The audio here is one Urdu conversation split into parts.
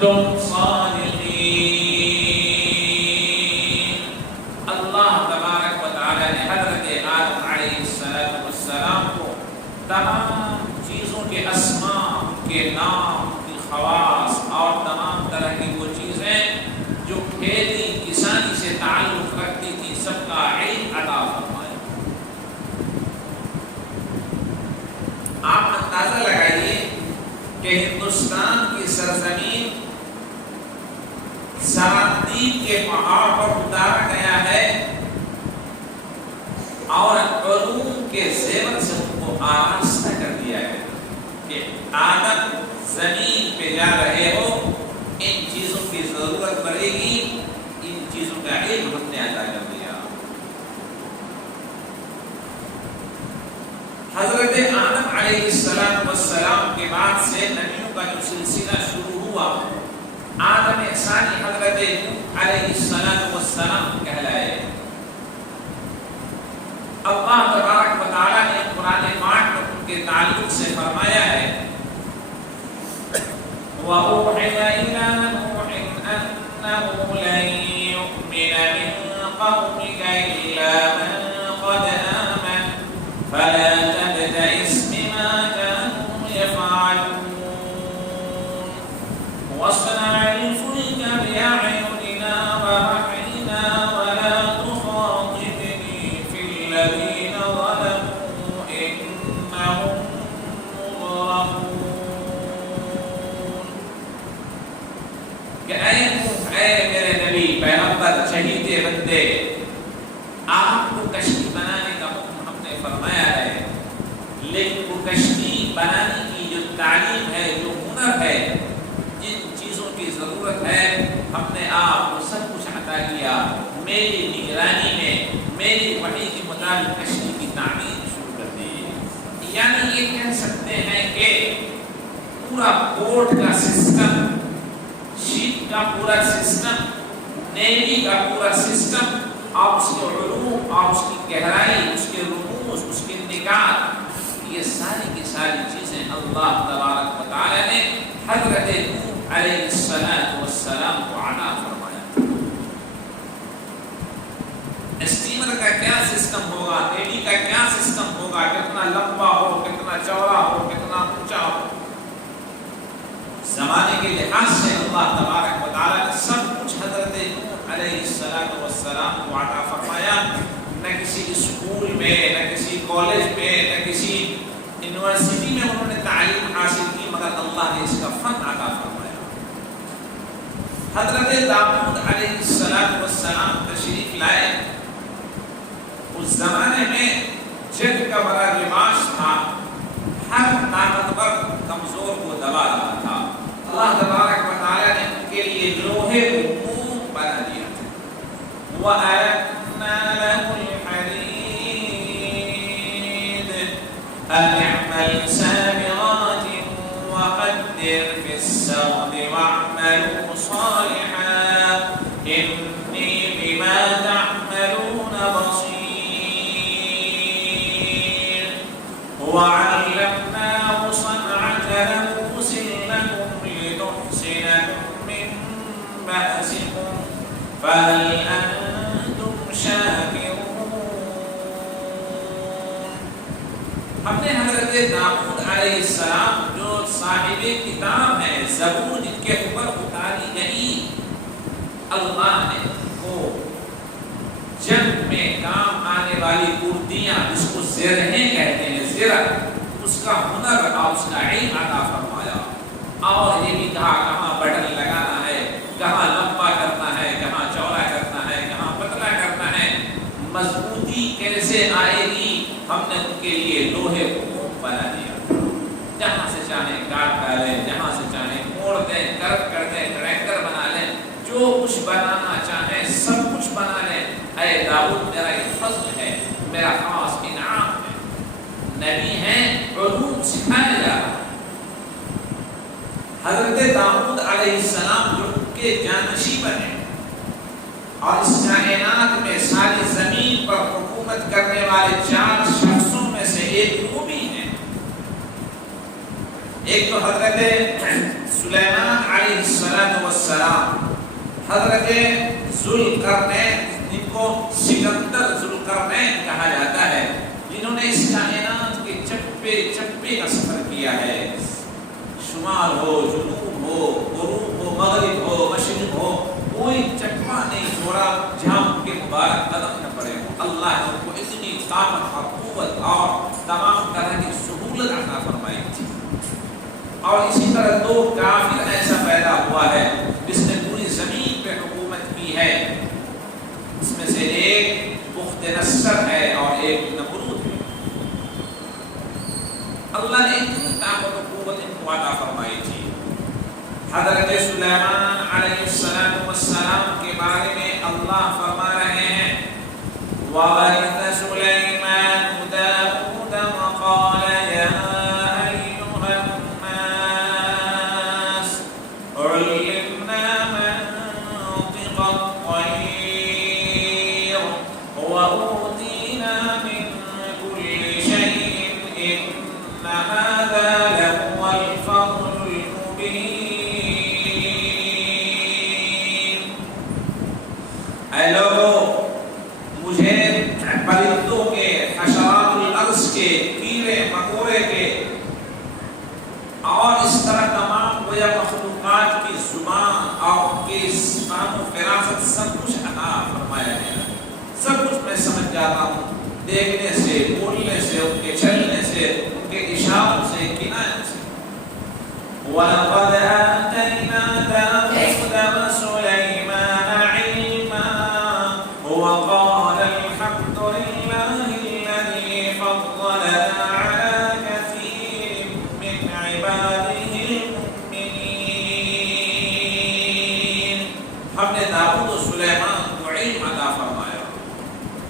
كنتم صادقين. اللہ تبارک و تعالی نے حضرت آدم علیہ السلام کو تمام چیزوں کے اسماء کے نام کی خواص اور تمام طرح کی وہ چیزیں جو کھیتی کسانی سے تعلق رکھتی تھی سب کا علم عطا فرمایا. آپ اندازہ لگائیے کہ ہندوستان کی سرزمین سرادیپ کے پہاڑ پر اتارا گیا ہے اور علوم کے زیور سے ان کو آراستہ کر دیا ہے کہ آدم زمین پہ جا رہے ہو، ان چیزوں کی ضرورت پڑے گی، ان چیزوں کا علم ہم نے عطا کر دیا. حضرت آدم علیہ السلام کے بعد سے نبیوں کا جو سلسلہ شروع ہوا، آدم ثانی حضرت نوح علیہ السلام کہلائے. اللہ تبارک و تعالی نے قرآن پاک میں ان کے تعلق سے فرمایا ہے وَأُوحِيَ إِلَى نُوحٍ أَنَّهُ لَن يُؤْمِنَ مِن قَوْمِكَ إِلَّا مَن قَدْ آمَنَ فَلَا تَبْتَئِسْ بِمَا كَانُوا يَفْعَلُونَ وَاصْنَعِ الْفُلْكَ بِأَعْيُنِنَا وَوَحْيِنَا وَلَا تُخَاطِبْنِي فِي الَّذِينَ ظَلَمُوا إِنَّهُم مُّغْرَقُونَ. کہ اے میرے نبی پیغمبر چہیتے بندے، آپ کو کشتی بنانے کا حکم ہم نے فرمایا ہے، لیکن وہ کشتی بنانے کی جو تعلیم ہے، جو ہنر ہے، جن چیزوں کی ضرورت ہے، ہم نے آپ کو سب کچھ عطا کیا. میری نگرانی میں میری وحی کے مطابق کشتی کی تعمیر شروع کر دی. یعنی یہ کہہ سکتے ہیں کہ پورا بورڈ کا سسٹم، شپ کا پورا سسٹم، نیوی کا پورا سسٹم اور اس کے علوم اور اس کی گہرائی، اس کے رموز، اس کے نکات، یہ ساری کی ساری چیزیں اللہ تبارک و تعالی نے حضرت نوح علیہ السلام کو عطا فرمایا. اسٹیمر کا کیا سسٹم ہوگا، نیوی کا کیا سسٹم ہوگا، کتنا لمبا ہو، کتنا چوڑا ہو، کتنا اونچا ہو، زمانے کے لحاظ سے اللہ تبارک و تعالی نے سب کچھ حضرت نوح علیہ السلام کو عطا فرمایا. نہ کسی اسکول میں، نہ کسی کالج میں، نہ کسی یونیورسٹی میں انہوں نے تعلیم حاصل کی، مگر اللہ نے اس کا فن عطا فرمایا. حضرت داؤد علیہ السلام تشریف لائے. اس زمانے میں جنگ کا بڑا رواج تھا، ہر طاقتور کمزور کو دبا رہا تھا. اللہ تبارک و تعالی نے ان کے لیے لوہے کو موم بنا دیا تھا. وَأَلَنَّا لَهُ الْحَدِيدَ أَنِ اعْمَلْ سَابِغَاتٍ وَقَدِّرْ فِي السَّرْدِ وَاعْمَلُوا صَالِحًا إِنِّي بِمَا تَعْمَلُونَ بَصِيرٌ. وَعَلَّمْنَاهُ صَنْعَةَ لَبُوسٍ لَكُمْ لِتُحْصِنَكُم مِّن بَأْسِكُمْ فَهَلْ أَنتُمْ شَاكِرُونَ. ہم نے حضرت داؤد علیہ السلام جو صاحب کتاب ہیں، زبور جن کے اوپر اتاری گئی، اللہ نے کو جنگ میں کام آنے والی کردیاں، جس کو زرہیں کہتے ہیں، زرہ، اس کا ہنر اور اس کا علم عطا فرمایا. اور یہ بھی کہا کہاں بٹن لگانا ہے، کہاں لمبا کرنا ہے، کہاں چوڑا کرنا ہے، کہاں پتلا کرنا ہے، مضبوطی کیسے آئے گی. ہم نے ان کے لیے لوہے کو موم بنا دیا. جہاں سے چاہیں کاٹ ڈالیں، جہاں سے چاہیں موڑ دیں، کرف کر دیں، ٹریکٹر بنا لیں، جو کچھ بنانا چاہیں سب کچھ بنا لیں. اے داؤد میرا یہ فضل ہے، میرا خاص انعام ہے. نبی ہیں، علوم سکھایا جا رہا ہے. حضرت داؤد علیہ السلام جو ان کے جانشین بنے اور اس کائنات میں ساری زمین پر حکومت کرنے والے 4 شخصوں میں سے ایک وہ بھی ہیں. ایک تو حضرت سلیمان علیہ السلام حضرت ذوالقرنین، جن کو سکندر ذوالقرنین کہا جاتا ہے، جنہوں نے اس کائنات کے چپے چپے کا سفر کیا ہے، شمال ہو، جنوب ہو، غروب ہو، مغرب ہو، مشرق ہو، کوئی چکما نہیں چھوڑا جہاں ان کے مبارک قدم نہ پڑے ہو۔ اللہ نے ان کو اتنی طاقت اور قوت اور تمام طرح کی سہولت عطا فرمائی تھی۔ اور اسی طرح دو کافر ایسا پیدا ہوا ہے جس نے پوری زمین پہ حکومت کی ہے، اس میں سے ایک بخت نصر ہے اور ایک نمرود ہے۔ اللہ نے اتنی طاقت و قوت ان کو عطا فرمائی تھی۔ حضرت سلیمان علیہ السلام کے بارے میں اللہ فرما رہے ہیں وَوَرِثَ سُلَيْمَانُ دَاوُودَ وَقَالَ يَا أَيُّهَا النَّاسُ عُلِّمْنَا مَنطِقَ الطَّيْرِ وَأُوتِينَا مِن كُلِّ شَيْءٍ إِنَّ هَذَا لَهُوَ الْفَضْلُ الْمُبِينُ۔ اے لوگو، مجھے پرندوں کے، حشرات الارض کے، کیڑے مکوڑے کے اور اس طرح تمام گویا مخلوقات کی زبان اور ان کے فہم و فراست سب کچھ عطا فرمایا ہے۔ سب کچھ میں سمجھ جاتا ہوں، دیکھنے سے، بولنے سے، ان کے چلنے سے، ان کے اشاروں سے، کنایوں سے۔ وَلَقَدْ آتَيْنَا دَاوُودَ وَسُلَيْمَانَ عِلْمًا وَقَالَ الْحَمْدُ لِلَّهِ الَّذِي فَضَّلَنَا عَلَى كَثِيرٍ مِّنْ عِبَادِهِ الْمُؤْمِنِينَ۔ ہم نے داؤد و سلیمان کو علم عطا فرمایا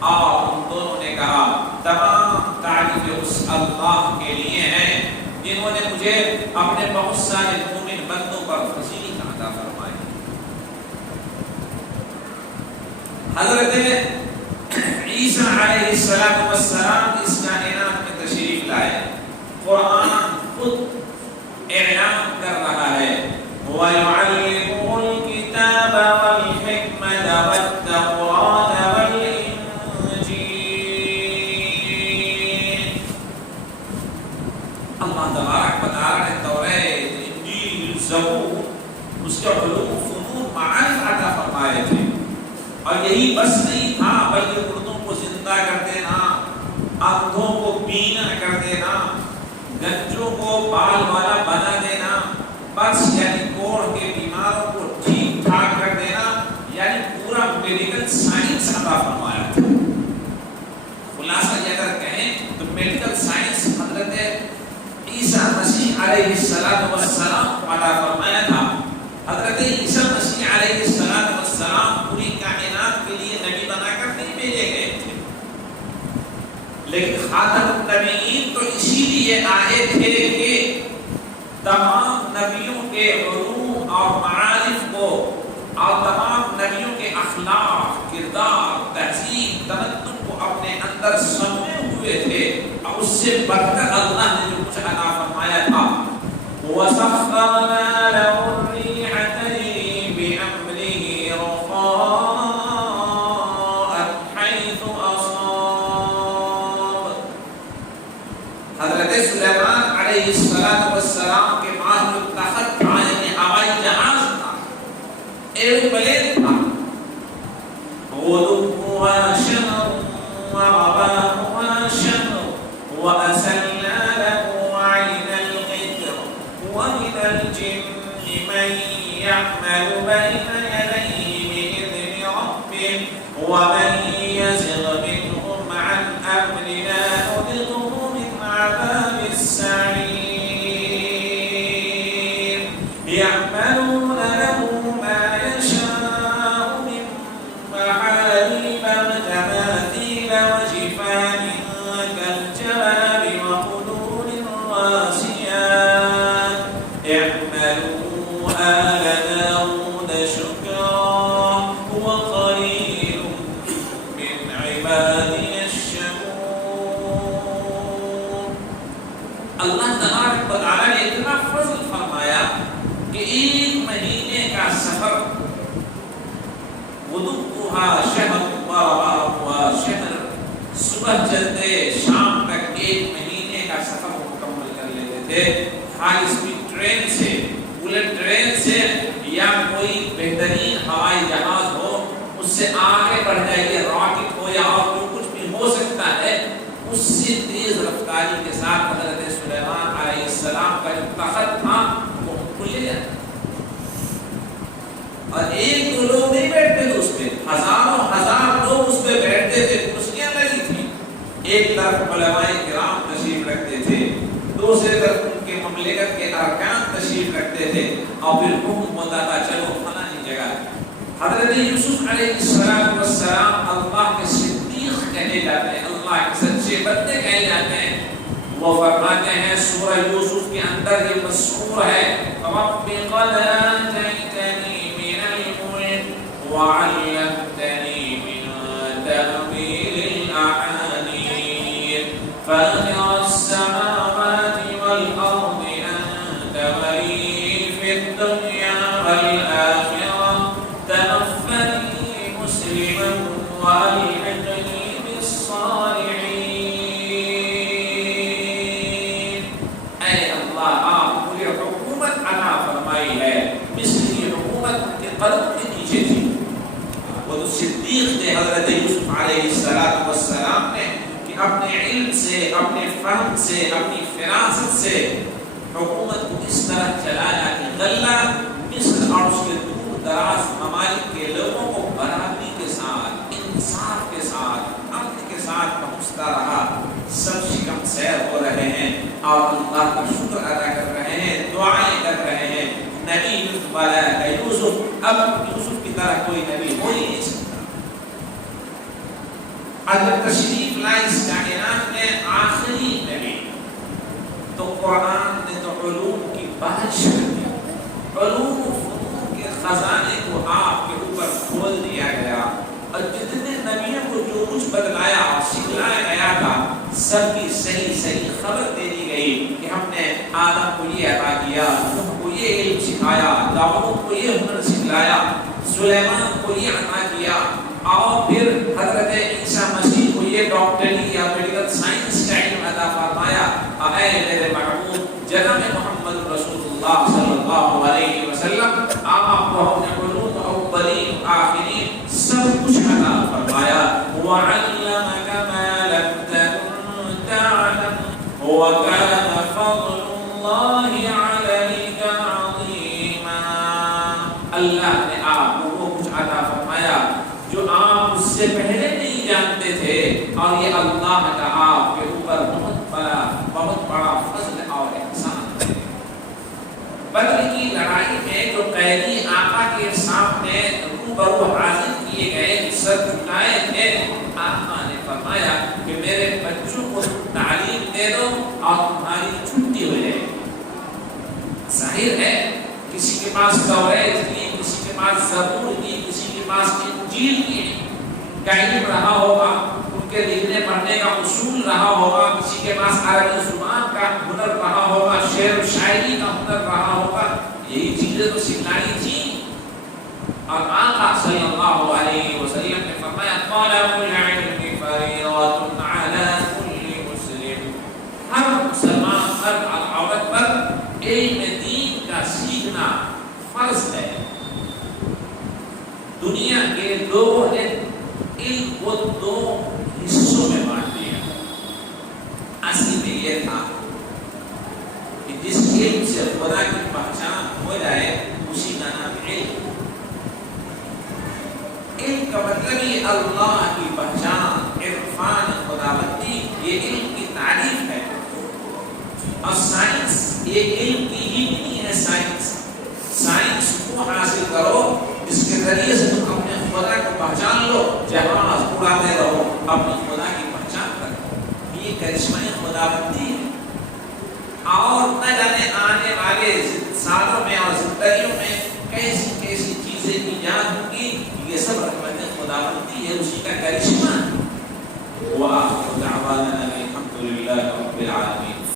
اور ان دونوں نے کہا تمام تعریف اس اللہ کے لیے ہیں جنہوں نے مجھے اپنے بہت سارے مومن بندوں پر فضیلت عطا فرمائی۔ حضرت عیسیٰ علیہ السلام اس کائنات میں تشریف لائے۔ قرآن خود اعلان کر رہا ہے وَيُعَلِّمُهُ الْكِتَابَ وَالْحِكْمَةَ وَالتَّوْرَاةَ وَالْإِنْجِيلَ۔ اللہ تبارک و تعالی نے توریت، انجیل، زبور، اس کے علوم، فنون، معارف عطا فرمائے تھے۔ اور یہی بس نہیں تھا بلکہ مردوں کو زندہ کر دینا، اندھوں کو بینا کر دینا، گنجوں کو بال والا بنا دینا، بس یعنی کوڑ کے بیماروں کو ٹھیک ٹھاک کر دینا، یعنی پورا میڈیکل سائنس عطا فرمایا تھا۔ خلاصہ یہ اگر کہیں تو میڈیکل سائنس حضرت عیسیٰ مسیح علیہ السلام کو عطا فرمایا تھا۔ حضرت عیسیٰ مسیح علیہ السلام پوری کائنات کے لیے نبی بنا کر نہیں بھیجے گئے تھے، لیکن خاتم النبیین تو اسی لیے آئے تھے کہ تمام نبیوں کے علوم اور معارف کو اور تمام نبیوں کے اخلاق، کردار، تہذیب، تمدن کو اپنے اندر سموئے ہوئے تھے، اور اس سے بڑھ کر اللہ نے جو کچھ عطا فرمایا تھا وَسَخَّرْنَا لَهُ الرِّيحَ تَجْرِي بِأَمْرِهِ رَخَاءً حَيْثُ أَصَابَ۔ حضرت سلیمان علیہ السلام کے پاس جو تخت تھا، یعنی ہوائی جہاز تھا، ایروپلین تھا، غُدُوُّهَا شَهْرٌ وَرَوَاحُهَا شَهْرٌ وَأَسَلْنَا لَهُ عَيْنَ الْقِطْرِ وَمِنَ الْجِنِّ مَن يَعْمَلُ بَيْنَ يَدَيْهِ بِإِذْنِ رَبِّهِ وَمَن يَزِغْ مِنْهُمْ عَنْ أَمْرِنَا نُذِقْهُ مِنْ عَذَابِ السَّعِيرِ۔ يَعْمَلُونَ لَهُ مَا يَشَاءُ مِن مَّحَارِيبَ وَتَمَاثِيلَ وَجِفَانٍ كَالْجَوَابِ وَقُدُورٍ رَّاسِيَاتٍ اعْمَلُوا آلَ دَاوُودَ شُكْرًا وَقَلِيلٌ مِّنْ عِبَادِيَ الشَّكُورُ۔ اللہ تبارک و تعالی نے اتنا فضل فرمایا کہ کہ 1 مہینے کا سفر غدوها شہر ورواحها شہر، صبح چلتے شام تک 1 مہینے کا سفر مکمل کر لیتے تھے، ہائی اسپیڈ ٹرین سے، بلٹ ٹرین سے، یا کوئی بہترین ہوائی جہاز ہو اس سے آگے بڑھ جائیے، راکٹ ہو یا اور کچھ بھی ہو سکتا ہے، اس سے تیز رفتاری کے ساتھ حضرت سلیمان علیہ السلام کا جو تخت تھا وہ کھلے جاتا، اور 1-2 لوگ نہیں بیٹھتے تھے اس پہ، ہزاروں ہزار لوگ اس پہ بیٹھتے تھے، کرسیاں لگی تھی، ایک طرف علماء کرام تشریف رکھتے تھے، دوسرے طرف ان کے مملکت کے ارکان تشریف رکھتے تھے، اور پھر حکم ہوتا تھا چلو فلانی جگہ۔ حضرت یوسف علیہ السلام اللہ کے صدیق کہے جاتے ہیں، اللہ کے سچے بندے کہے جاتے ہیں، وہ فرماتے ہیں سورہ یوسف کے اندر یہ مذکور ہے، رب قد آتیتنی من الملک وعلمتنی من تأویل الاحادیث فاطر السماوات والأرض أنت ولي في الدنيا والآخرة توفني مسلما وألحقني بالصالحين۔ اے اللہ آپ مجھے حکومت عطا فرمائی ہے، مثل کی حکومت کے قدم کے نیچے تھی۔ وہ تو صدیق تھے حضرت یوسف علیہ السلام نے کہ اپنے علم سے، اپنے فہم سے، اپنی فراست سے حکومت کو اس طرح چلایا کہ غلہ مصر اور اس کے دور دراز ممالک کے لوگوں کو برابری کے ساتھ، انصاف کے ساتھ، امن کے ساتھ پہنچتا رہا۔ سب شکم سیر ہو رہے ہیں اور اللہ کا شکر ادا کر رہے ہیں، دعائیں کر رہے ہیں۔ نبی یوسف علیہ یوسف، اب یوسف کی طرح کوئی نبی ہو ہی نہیں سکتا۔ اگر تشریف لائے اس کائنات میں آخری نبی، تو قرآن نے تو علوم کی بارش کر دی، علوم و فنون کے خزانے کو آپ کے اوپر کھول دیا گیا، اور جتنے نبیوں کو جو کچھ بتلایا اور سکھلایا گیا تھا سب کی صحیح صحیح خبر دے دی گئی کہ ہم نے آدم کو یہ عطا کیا، نوح کو یہ علم سکھایا، داؤد کو یہ ہنر سکھلایا، سلیمان کو یہ عطا کیا، اور پھر حضرت عیسیٰ مسیح کو یہ ڈاکٹری یا میڈیکل سائنس کا علم عطا فرمایا۔ اے میرے محبوب جناب محمد رسول اللہ صلی اللہ علیہ وسلم، آپ کو ہم نے علوم اولین آخرین سب کچھ عطا فرمایا۔ وَعَلَّمَكَ مَا لَمْ تَكُن تَعْلَمُ وَكَانَ فَضْلُ اللَّهِ عَلَيْكَ عَظِيمًا۔ اللہ نے آپ کو وہ کچھ عطا فرمایا جو آپ اس سے پہلے نہیں جانتے تھے، اور یہ اللہ کا آپ کے اوپر بہت بڑا فضل اور احسان ہے۔ بدر کی لڑائی میں جو قیدی آقا کے سامنے روبرو حاضر کیے گئے، سر جھکائے تھے، آقا نے فرمایا کہ میرے بچوں کو تعلیم دے دو اور تمہاری چھٹی ہو جائے۔ ظاہر ہے کسی کے پاس توریت کی، کسی کے پاس زبور کی، کسی کے پاس انجیل کی کا علم رہا ہوگا، ان کے لکھنے پڑھنے کا اصول رہا ہوگا، کسی کے پاس عربی زبان کا ہنر رہا ہوگا، شعر و شاعری کا ہنر رہا ہوگا، یہی چیزیں تو سکھلائی تھیں۔ اور آقا صلی اللہ علیہ وسلم نے فرمایا طلب العلم فریضۃ علی کل مسلم، ہر مسلمان مرد اور عورت پر علم دین کا سیکھنا فرض ہے۔ دنیا کے لوگوں نے علم کو 2 حصوں میں بانٹ دیا۔ اصل میں یہ تھا کہ جس علم سے خدا کی پہچان ہو جائے اسی کا نام علم۔ علم کا مطلب یہ اللہ کی پہچان، عرفان خداوندی، یہ علم کی تعریف ہے۔ اور سائنس یہ علم کی ہی نہیں ہے، سائنس کو حاصل کرو جس کے ذریعے سے تم اپنے خدا کو پہچان لو، جہاز اڑاتے رہو، اپنے خدا کی پہچان کرو، یہ کرشمہ خداوندی ہے۔ اور نہ جانے آنے والے سالوں میں اور زندگیوں میں کیسی کیسی چیزیں ایجاد ہوں گی، یہ سب رحمت خداوندی ہے، اسی کا کرشمہ ہے۔ وآخر دعوانا الحمد للہ رب العالمین۔